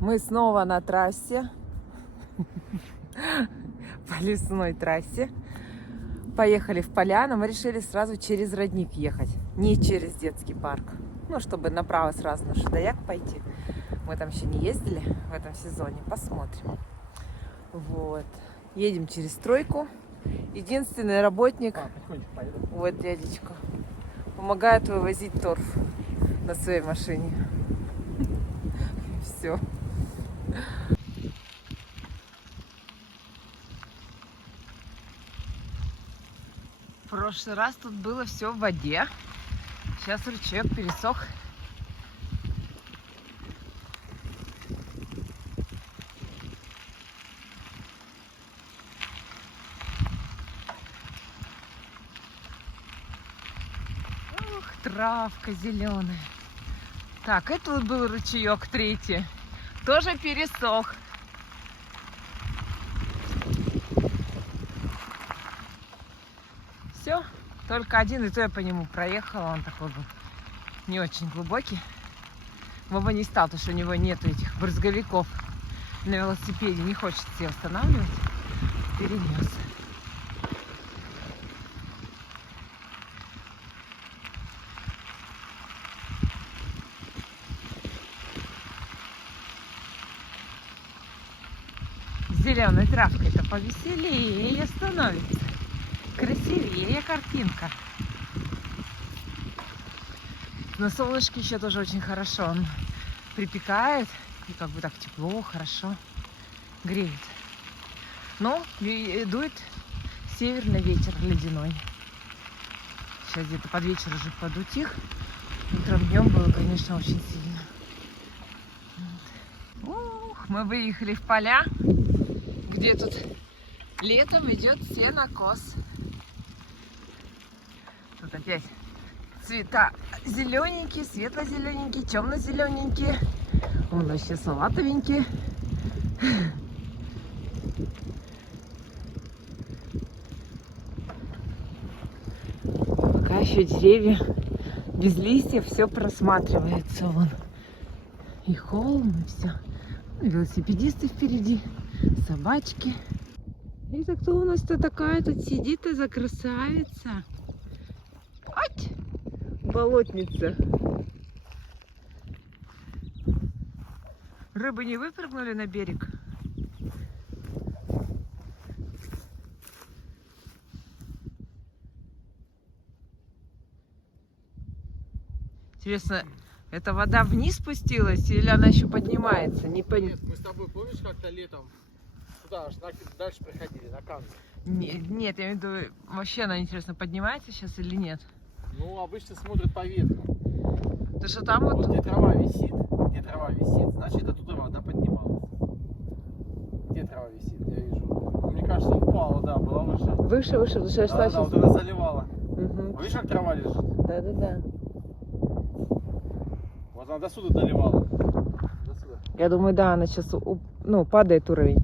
Мы снова на трассе, по лесной трассе. Поехали в поля, но мы решили сразу через родник ехать, не через детский парк. Ну, чтобы направо сразу на Шадояк пойти. Мы там еще не ездили в этом сезоне, посмотрим. Вот. Едем через стройку. Единственный работник, вот дядечка, помогает вывозить торф на своей машине. Все. В прошлый раз тут было все в воде. Сейчас ручеек пересох. Ух, травка зеленая. Так, это вот был ручеек третий. Тоже пересох. Все, только один, и то я по нему проехала. Он такой был не очень глубокий. Вова не стал, потому что у него нету этих брызговиков на велосипеде. Не хочет себе останавливать. Перенес. Зеленой травкой-то повеселее становится. Красивее картинка. На солнышке еще тоже очень хорошо. Он припекает и как бы так тепло, хорошо греет. Но дует северный ветер ледяной. Сейчас где-то под вечер уже подутих. Утром днем было, конечно, очень сильно. Ух, мы выехали в поля, где тут летом идет сенокос. Тут опять цвета зелененькие, светло-зелененькие, темно-зелененькие. Вон вообще салатовенькие. Пока еще деревья без листьев, все просматривается вон. И холм, и все. Велосипедисты впереди, собачки. Это кто у нас-то такая тут сидит, за красавица? Ать! Болотница. Рыбы не выпрыгнули на берег? Интересно, эта вода вниз спустилась или она еще поднимается? Не Нет, мы с тобой, помнишь, как-то летом сюда аж дальше проходили, на камне? Нет, я имею в виду, вообще она, интересно, поднимается сейчас или нет? Ну, обычно смотрят по ветру. Потому что там вот... Где трава висит, значит, оттуда вода поднималась. Где трава висит, я вижу. Мне кажется, упала, да, была выше. Выше, потому что я шла Да, сейчас... вот это заливала. Угу. Видишь, как трава лежит? Да. Вот она до сюда доливала. До сюда. Я думаю, да, она сейчас, падает уровень.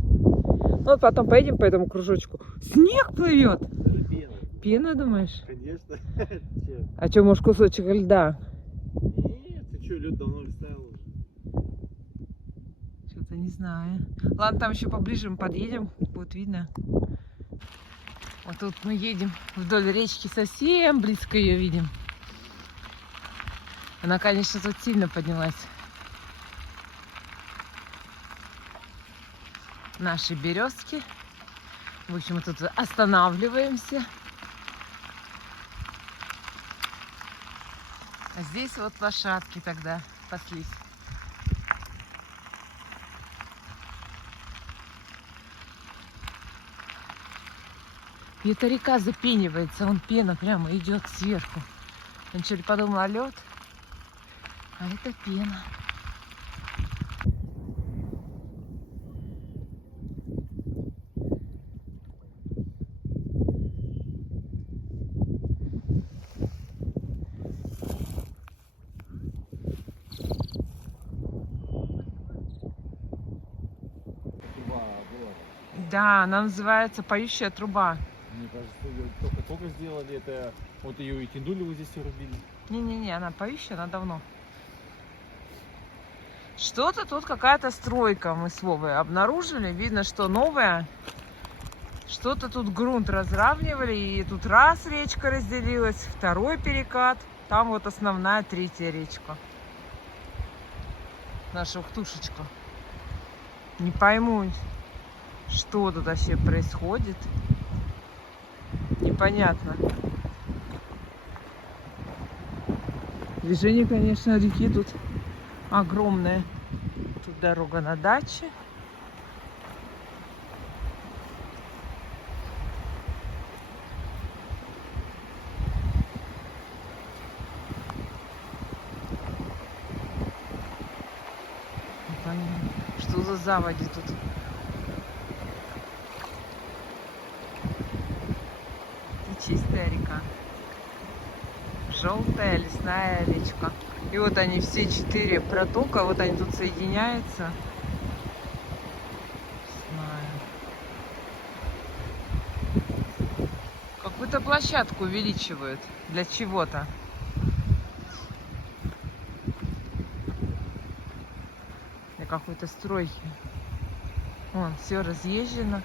Ну, вот потом поедем по этому кружочку. Снег плывет! Даже пена. Пена, думаешь? Конечно. А что, может, кусочек льда? Нет, ты что, лед давно растаял уже. Что-то не знаю. Ладно, там еще поближе мы подъедем, будет видно. Вот тут мы едем вдоль речки, совсем близко ее видим. Она, конечно, тут сильно поднялась. Наши березки. В общем, мы тут останавливаемся. А здесь вот лошадки тогда паслись. И эта река запенивается, вон пена прямо идет сверху. Я что ли подумала, лед? А это пена. Да, она называется «Поющая труба». Мне кажется, ее только сделали, это вот ее и тянули, вот здесь все рубили. Не-не-не, она поющая, она давно. Что-то тут какая-то стройка мы с Вовой обнаружили. Видно, что новая. Что-то тут грунт разравнивали. И тут раз речка разделилась, второй перекат. Там вот основная, третья речка. Наша Ухтушечка. Не пойму, что тут вообще происходит. Непонятно. Движение, конечно, реки тут огромное. Тут дорога на даче. Непонятно, что за заводи тут. И чистая река. Желтая лесная речка. И вот они все 4 протока, вот они тут соединяются. Знаю. Какую-то площадку увеличивают для чего-то. Для какой-то стройки. Вон, все разъезжено.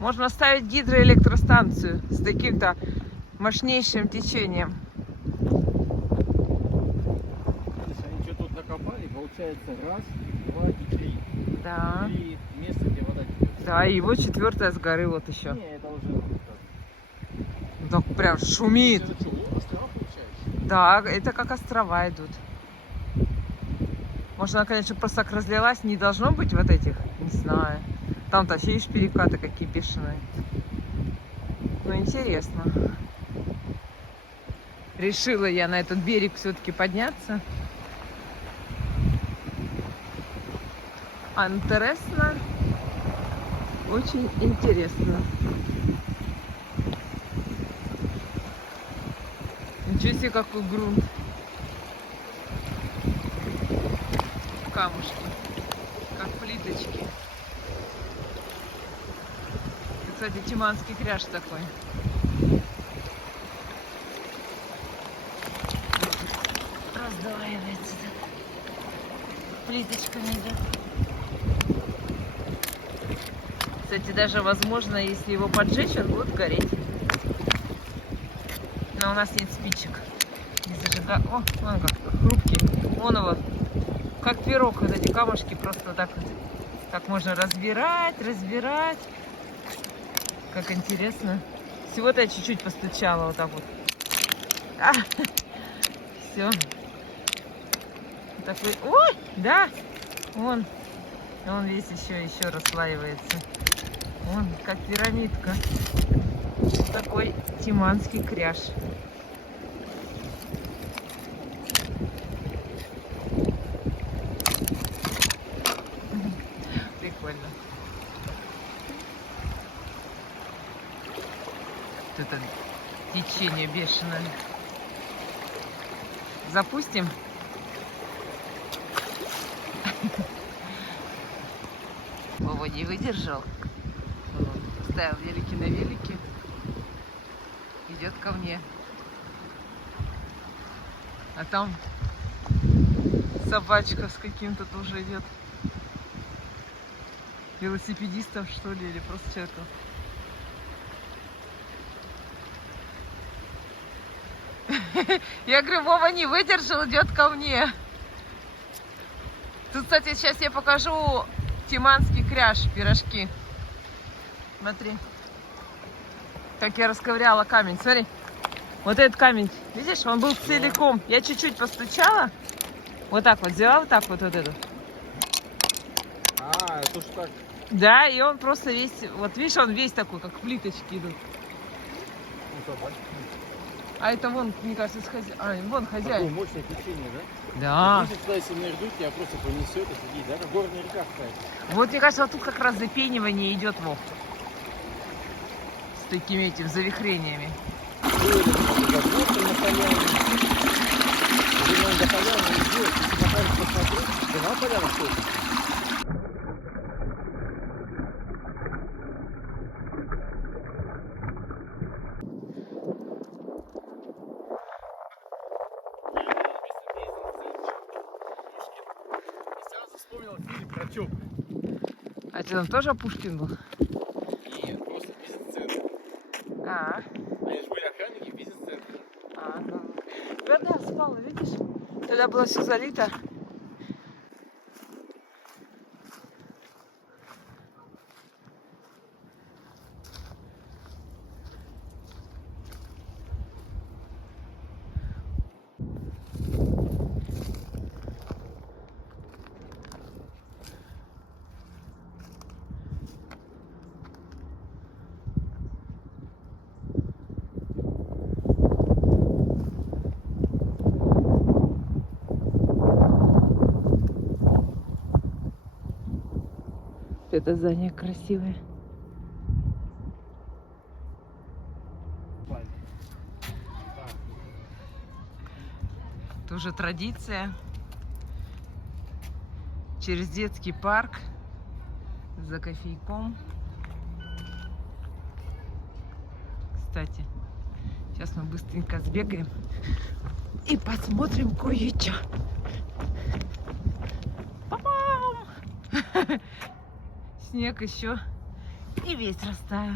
Можно ставить гидроэлектростанцию с таким-то мощнейшим течением. Они что тут накопали, получается раз, два и три. Да. Три места, где вода течет. Да, и вот 4-я с горы вот еще. Не, это уже Так прям шумит. это что, острова получается? Да, это как острова идут. Может, она, конечно, просто так разлилась, не должно быть вот этих, не знаю. Там-то вообще есть перекаты какие бешеные. Ну, интересно. Решила я на этот берег все-таки подняться. Интересно. Очень интересно. Ничего себе, какой грунт. Камушки. Как плиточки. Это, кстати, тиманский кряж такой. Раздваивается плиточками, да. Кстати, даже возможно, если его поджечь, он будет гореть. Но у нас нет спичек. Не зажига... О, вон как хрупкий. Вон его. Как пирог, вот эти камушки просто так вот. Так можно разбирать, разбирать. Как интересно. Всего-то я чуть-чуть постучала вот так вот. Все. Такой. Ой, да. Он весь еще расслаивается. Он как пирамидка. Такой тиманский кряж. Прикольно. Вот это течение бешеное. Запустим. Вова не выдержал. Ставил велики на велике. Идет ко мне. А там собачка с каким-то тоже идет. Велосипедистов, что ли, или просто человека. Я говорю, Вова не выдержал, идет ко мне. Тут, кстати, сейчас я покажу тиманский кряж, пирожки. Смотри, как я расковыряла камень. Смотри, вот этот камень, видишь, он был целиком. Я чуть-чуть постучала, вот так вот взяла, вот так вот эту. А, это уж так. Да, и он просто весь, вот видишь, он весь такой, как плиточки идут. А это вон, мне кажется, вон хозяин. Такое мощное течение, да? Да. Если туда сильно рдуть, тебя просто понесет и сидит, да? Как горная река какая-то. Вот, мне кажется, вот тут как раз запенивание идет, Вов. С такими этими завихрениями. вспомнил фильм про Чоп. А ты там тоже Пушкин был? Нет, просто бизнес-центр. А, Они же были охранники в бизнес-центре. ну. Да, спала, видишь? Тогда было все залито. Это здание красивое. Тоже традиция. Через детский парк за кофейком. Кстати, сейчас мы быстренько сбегаем и посмотрим кое-что. Па-пам! Снег еще и весь растаял.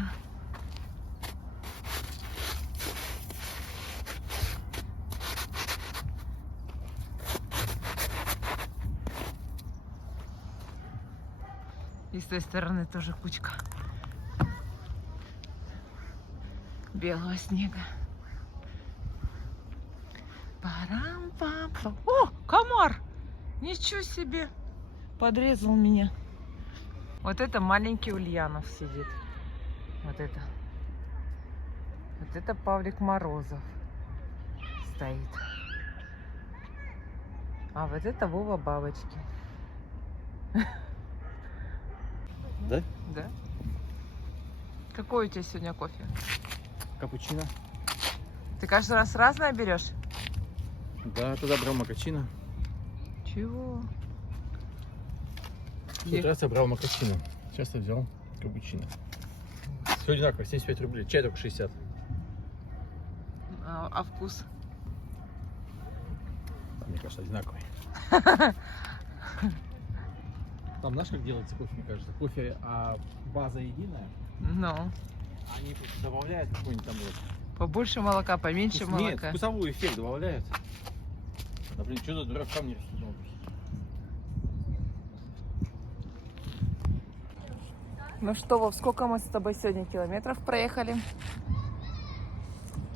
И с той стороны тоже кучка белого снега. Парам-пам-пам. О, комар! Ничего себе! Подрезал меня. Вот это маленький Ульянов сидит. Вот это. Вот это Павлик Морозов стоит. А вот это Вова Бабочкин. Да? Да. Какой у тебя сегодня кофе? Капучино. Ты каждый раз разное берешь? Да, тогда брал макачино. Чего? В тот раз я брал макачино. Сейчас я взял капучино. Все одинаково, 75 рублей. Чай только 60. А вкус? Мне кажется, одинаковый. Там знаешь, как делается кофе, мне кажется? Кофе, база единая. Ну. Они добавляют какой-нибудь там вот. Побольше молока, поменьше Нет, молока. вкусовой эффект добавляют. Например, что-то дурак камни растут. Ну что, Вов, сколько мы с тобой сегодня километров проехали?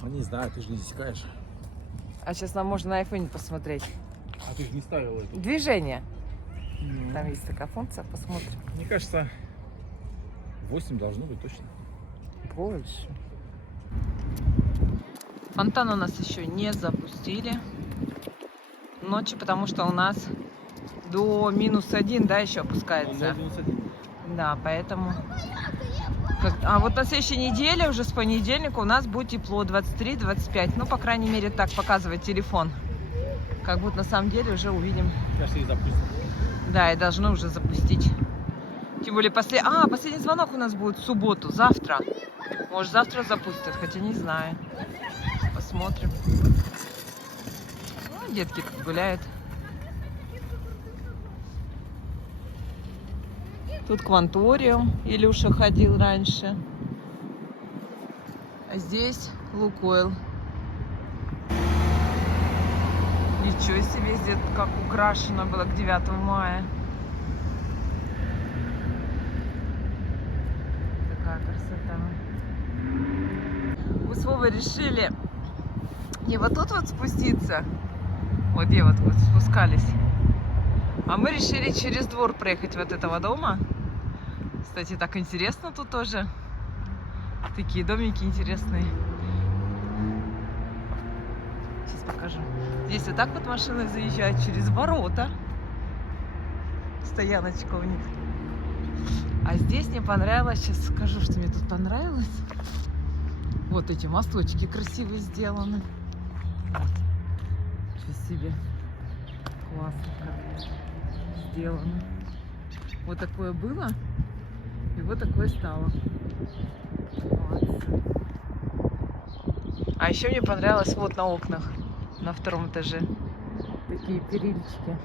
Ну, не знаю, ты же не засекаешь. А сейчас нам можно на айфоне посмотреть. А ты же не ставил это. Движение. Там есть такая функция, посмотрим. Мне кажется, 8 должно быть точно. Больше. Фонтан у нас еще не запустили ночью, потому что у нас до -1, да, еще опускается. Да, поэтому... А вот на следующей неделе, уже с понедельника, у нас будет тепло, 23-25. Ну, по крайней мере, так показывает телефон. Как будто на самом деле уже увидим. Кажется, их запустят. Да, и должны уже запустить. Тем более, последний звонок у нас будет в субботу, завтра. Может, завтра запустят, хотя не знаю. Посмотрим. Ну, детки как гуляют. Тут кванториум. Илюша ходил раньше. А здесь Лукойл. Ничего себе, здесь как украшено было к 9 мая. Такая красота. Мы с Вовой решили не вот тут вот спуститься. Вот где вот спускались. А мы решили через двор проехать вот этого дома. Кстати, так интересно тут тоже. Такие домики интересные. Сейчас покажу. Здесь вот так вот машины заезжают через ворота. Стояночка у них. А здесь мне понравилось, сейчас скажу, что мне тут понравилось. Вот эти мосточки красиво сделаны. Вот. Ничего себе. Классно как сделано. Вот такое было. И вот такое стало. Молодцы. А еще мне понравилось вот на окнах. На втором этаже. Такие перильчики.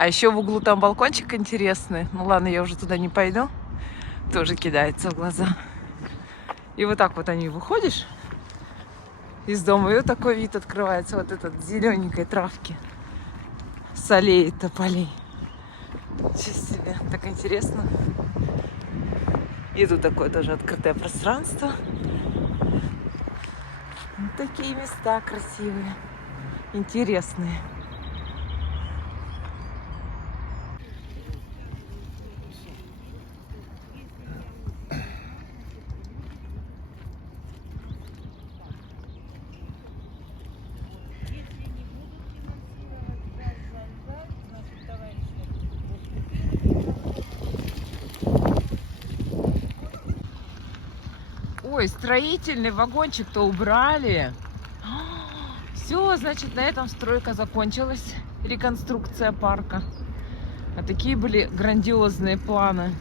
А еще в углу там балкончик интересный. Ну ладно, я уже туда не пойду. Тоже кидается в глаза. И вот так вот они выходишь из дома, и вот такой вид открывается. Вот этот зелененькой травки. С аллеи тополей. Ничего себе, так интересно. И тут такое тоже открытое пространство. Вот такие места красивые, интересные. Ой, строительный вагончик-то убрали. Все, значит, на этом стройка закончилась. Реконструкция парка. А такие были грандиозные планы.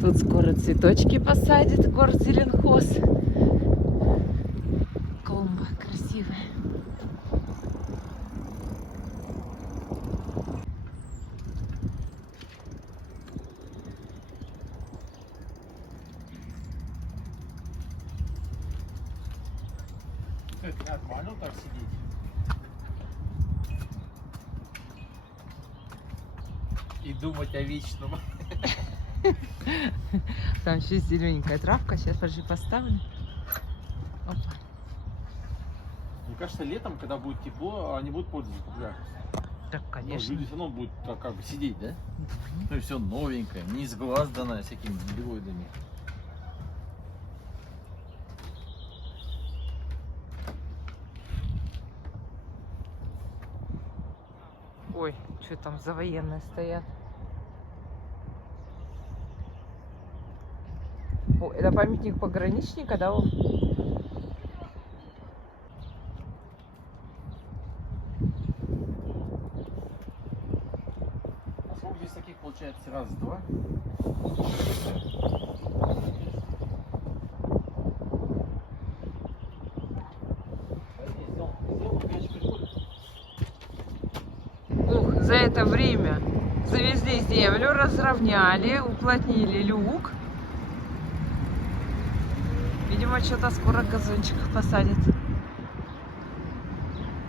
Тут скоро цветочки посадит горзеленхоз. Клумба красивая. Это нормально так сидеть? И думать о вечном. Там еще зелененькая травка. Сейчас, подожди, поставлю. Опа. Мне кажется, летом, когда будет тепло, они будут пользоваться популярностью. Так, Ну, конечно. люди все равно будут так, как бы сидеть, да? Ну и все новенькое, не изглажданное всякими билоидами. Ой, что там за военные стоят? О, это памятник пограничника, да? А сколько здесь таких получается? Раз, два? Ух, за это время завезли землю, разровняли, уплотнили люк. Видимо, что-то скоро газончиков посадят.